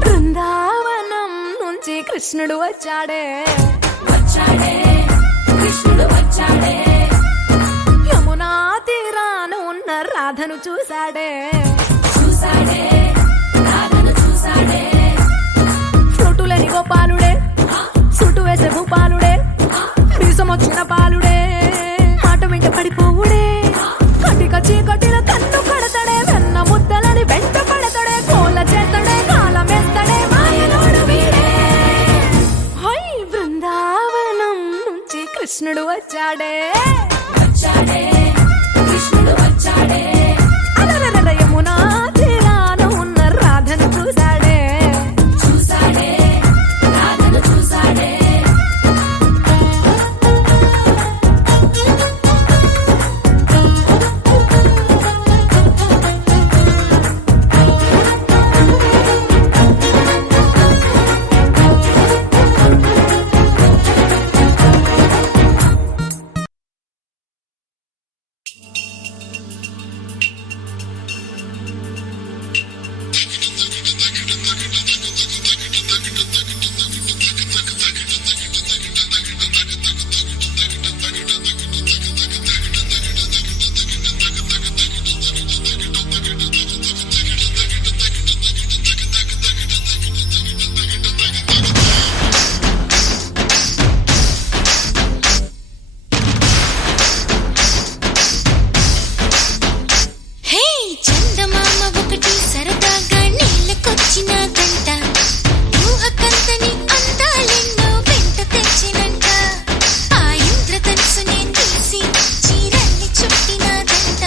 బృందావనం నుంచి కృష్ణుడు వచ్చాడే కృష్ణుడు వచ్చాడే యమునా తీరాన ఉన్న రాధను చూశాడే రాధను చూశాడే ఫ్లూటులేని గోపాలుడే సుటు వేసే భూపాలుడే వీసమొచ్చిన పాలుడే మాట వెంట పడిపోవుడే కటిక చీకటిల కన్ను కడతాడే వెన్న ముద్దలని వెంట పడతాడే కోల చేస్తాడే కాలమేస్తాడే మాయలోడు వీడే హై బృందావనం నుంచి కృష్ణుడు వచ్చాడే కృష్ణుడు వచ్చాడే అలరల యమునా తీరాన ఉన్న రాధను చూశాడే రాధను చూశాడే హే చందమామ ఒకటి సరదాగా నీళ్ళకొచ్చిన గంట ఊహకందని అందాలెన్నో వెంట తెచ్చినంట ఆ ఇంద్రధనుసునే తీసి చీరల్ని చుట్టినదంట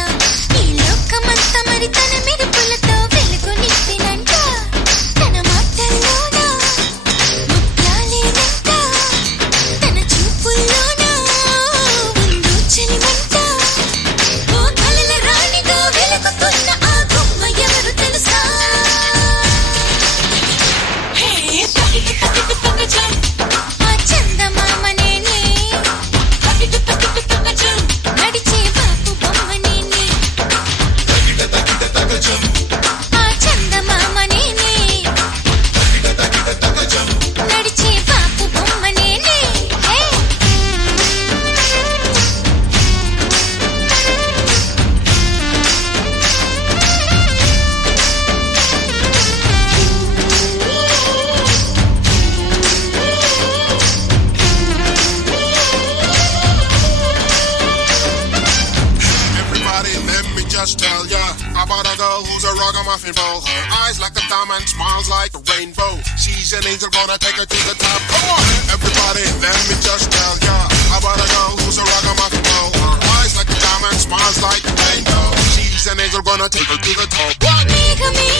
ఈ లోకమంతా మరి తన మెరుపులతో వెలుగు నింపినంట తన మాటల్లోన ముత్యాలేనంట తన చూపుల్లోన ఉందో చలిమంట ఓ కలల రాణిగా వెలుగుతున్న ఆ గుమ్మ ఎవరు తెలుసా హే పకిటు పకిటు పకచం ఆ చందమామ నేనే పకిటు పకిటు పకచం నడిచే బాపు బొమ్మ నేనే ఆ చందమామ నేనే నడిచే బాపు బొమ్మ నేనే హే Everybody, let me just tell ya about a girl who's a ragamuffin ball. Her eyes like a diamond, smiles like a rainbow. She's an angel, gonna take her to the top. Come on, everybody, let me just tell ya about a girl who's a ragamuffin ball. Her eyes like a diamond, smiles like a rainbow. She's an angel, gonna take her to the top. What? మేఘమే